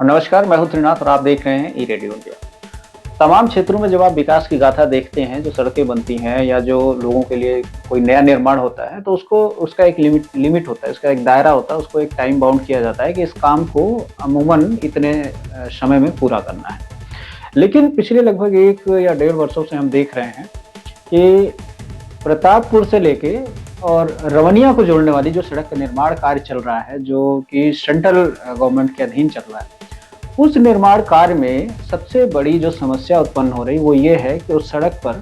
और नमस्कार, मैं हूं त्रिनाथ और आप देख रहे हैं ई रेडियो इंडिया। तमाम क्षेत्रों में जब आप विकास की गाथा देखते हैं, जो सड़कें बनती हैं या जो लोगों के लिए कोई नया निर्माण होता है, तो उसको उसका एक लिमिट होता है, उसका एक दायरा होता है, उसको एक टाइम बाउंड किया जाता है कि इस काम को अमूमन इतने समय में पूरा करना है। लेकिन पिछले लगभग 1 या डेढ़ वर्षों से हम देख रहे हैं कि प्रतापपुर से लेके और रवनिया को जोड़ने वाली जो सड़क का निर्माण कार्य चल रहा है, जो कि सेंट्रल गवर्नमेंट के अधीन चल रहा है, उस निर्माण कार्य में सबसे बड़ी जो समस्या उत्पन्न हो रही वो ये है कि उस सड़क पर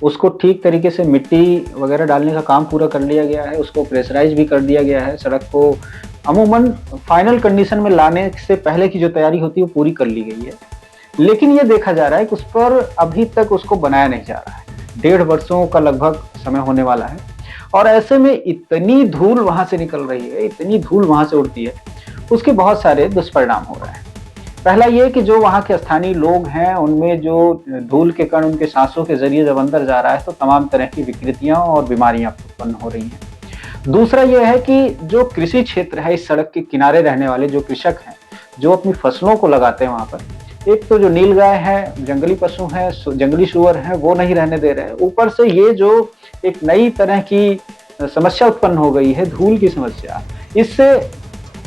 उसको ठीक तरीके से मिट्टी वगैरह डालने का काम पूरा कर लिया गया है, उसको प्रेशराइज़ भी कर दिया गया है, सड़क को अमूमन फाइनल कंडीशन में लाने से पहले की जो तैयारी होती है वो पूरी कर ली गई है। लेकिन ये देखा जा रहा है कि उस पर अभी तक उसको बनाया नहीं जा रहा है। डेढ़ वर्षों का लगभग समय होने वाला है और ऐसे में इतनी धूल वहाँ से निकल रही है, इतनी धूल वहाँ से उड़ती है, उसके बहुत सारे दुष्परिणाम हो रहे हैं। पहला ये कि जो वहाँ के स्थानीय लोग हैं, उनमें जो धूल के कण उनके साँसों के ज़रिए जब अंदर जा रहा है, तो तमाम तरह की विकृतियाँ और बीमारियाँ उत्पन्न हो रही हैं। दूसरा ये है कि जो कृषि क्षेत्र है, इस सड़क के किनारे रहने वाले जो कृषक हैं, जो अपनी फसलों को लगाते हैं वहाँ पर, एक तो जो नीलगाय है, जंगली पशु हैं, जंगली सूअर हैं, वो नहीं रहने दे रहे हैं। ऊपर से ये जो एक नई तरह की समस्या उत्पन्न हो गई है, धूल की समस्या, इससे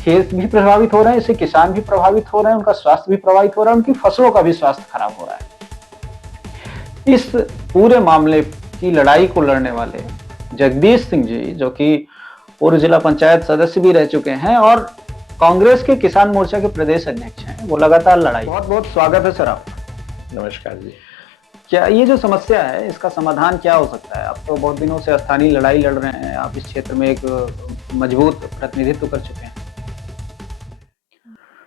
खेत भी प्रभावित हो रहे हैं, इससे किसान भी प्रभावित हो रहे हैं, उनका स्वास्थ्य भी प्रभावित हो रहा है, उनकी फसलों का भी स्वास्थ्य खराब हो रहा है। इस पूरे मामले की लड़ाई को लड़ने वाले जगदीश सिंह जी, जो कि पूर्व जिला पंचायत सदस्य भी रह चुके हैं और कांग्रेस के किसान मोर्चा के प्रदेश अध्यक्ष हैं, वो लगातार लड़ाई। बहुत-बहुत स्वागत है सर आपका। नमस्कार जी। क्या ये जो समस्या है, इसका समाधान क्या हो सकता है? आप तो बहुत दिनों से स्थानीय लड़ाई लड़ रहे हैं, आप इस क्षेत्र में एक मजबूत प्रतिनिधित्व कर चुके हैं।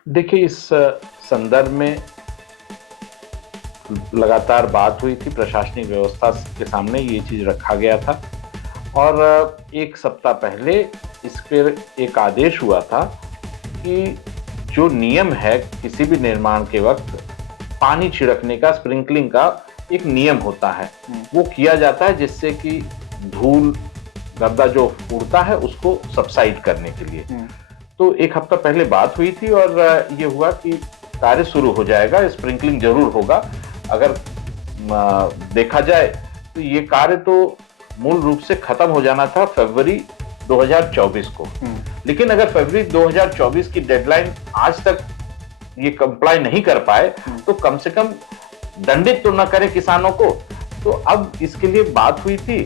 देखिए, इस संदर्भ में लगातार बात हुई थी, प्रशासनिक व्यवस्था के सामने ये चीज़ रखा गया था और 1 सप्ताह पहले इस पर एक आदेश हुआ था कि जो नियम है किसी भी निर्माण के वक्त पानी छिड़कने का, स्प्रिंकलिंग का एक नियम होता है, वो किया जाता है जिससे कि धूल, गर्दा जो उड़ता है उसको सबसाइड करने के लिए। तो 1 हफ्ता पहले बात हुई थी और ये हुआ कि कार्य शुरू हो जाएगा, स्प्रिंकलिंग जरूर होगा। अगर देखा जाए तो ये कार्य तो मूल रूप से खत्म हो जाना था फरवरी 2024 को, लेकिन अगर फरवरी 2024 की डेडलाइन आज तक ये कंप्लाई नहीं कर पाए तो कम से कम दंडित तो न करें किसानों को। तो अब इसके लिए बात हुई थी।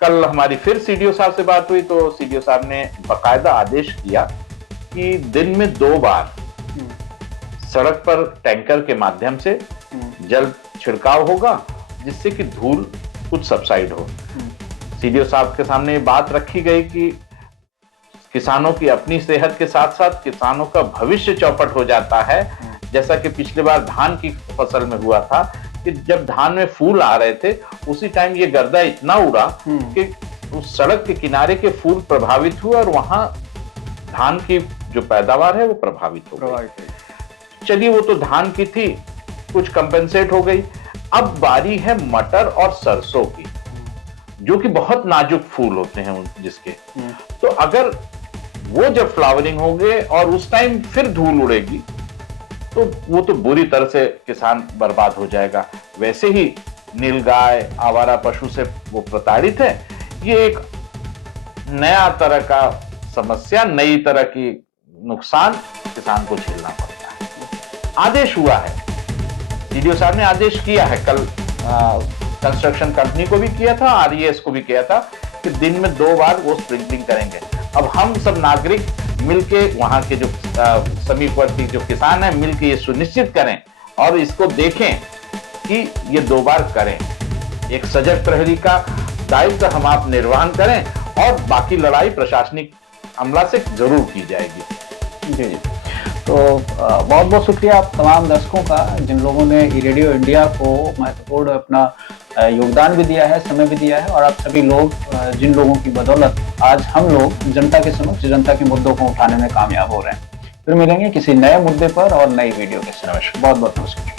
कल हमारी फिर सीडीओ साहब से बात हुई तो सीडीओ साहब ने बाकायदा आदेश किया कि दिन में 2 बार सड़क पर टैंकर के माध्यम से जल छिड़काव होगा जिससे कि धूल कुछ सबसाइड हो। सीडीओ साहब के सामने ये बात रखी गई कि किसानों की अपनी सेहत के साथ साथ किसानों का भविष्य चौपट हो जाता है। जैसा कि पिछली बार धान की फसल में हुआ था कि जब धान में फूल आ रहे थे उसी टाइम ये गर्दा इतना उड़ा कि उस सड़क के किनारे के फूल प्रभावित हुए और वहां धान की जो पैदावार है वो प्रभावित हो गई। चलिए, वो तो धान की थी, कुछ कंपेंसेट हो गई। अब बारी है मटर और सरसों की, जो कि बहुत नाजुक फूल होते हैं जिसके। तो अगर वो जब फ्लावरिंग होंगे और उस टाइम फिर धूल उड़ेगी तो वो तो बुरी तरह से किसान बर्बाद हो जाएगा। वैसे ही नीलगाय, आवारा पशु से वो प्रताड़ित है। ये एक नया तरह का समस्या, नई तरह की नुकसान किसान को झेलना पड़ता है। आदेश हुआ है, सीडीओ साहब ने आदेश किया है, कल कंस्ट्रक्शन कंपनी को भी किया था, आरईएस को भी किया था कि दिन में 2 बार वो स्प्रिंकलिंग करेंगे। अब हम सब नागरिक मिलके, वहां के जो समीपवर्ती जो किसान हैं, मिलके ये सुनिश्चित करें और इसको देखें कि ये 2 बार करें। एक सजग प्रहरी का दायित्व हम आप निर्वहन करें और बाकी लड़ाई प्रशासनिक अमला से जरूर की जाएगी। जी। तो बहुत-बहुत शुक्रिया आप तमाम दर्शकों का, जिन लोगों ने ई रेडियो इंडिया को महत्वपूर्ण अपना योगदान भी दिया है, समय भी दिया है और आप सभी लोग, जिन लोगों की बदौलत आज हम लोग जनता के समक्ष जनता के मुद्दों को उठाने में कामयाब हो रहे हैं। फिर मिलेंगे किसी नए मुद्दे पर और नई वीडियो के साथ। बहुत-बहुत नमस्कार।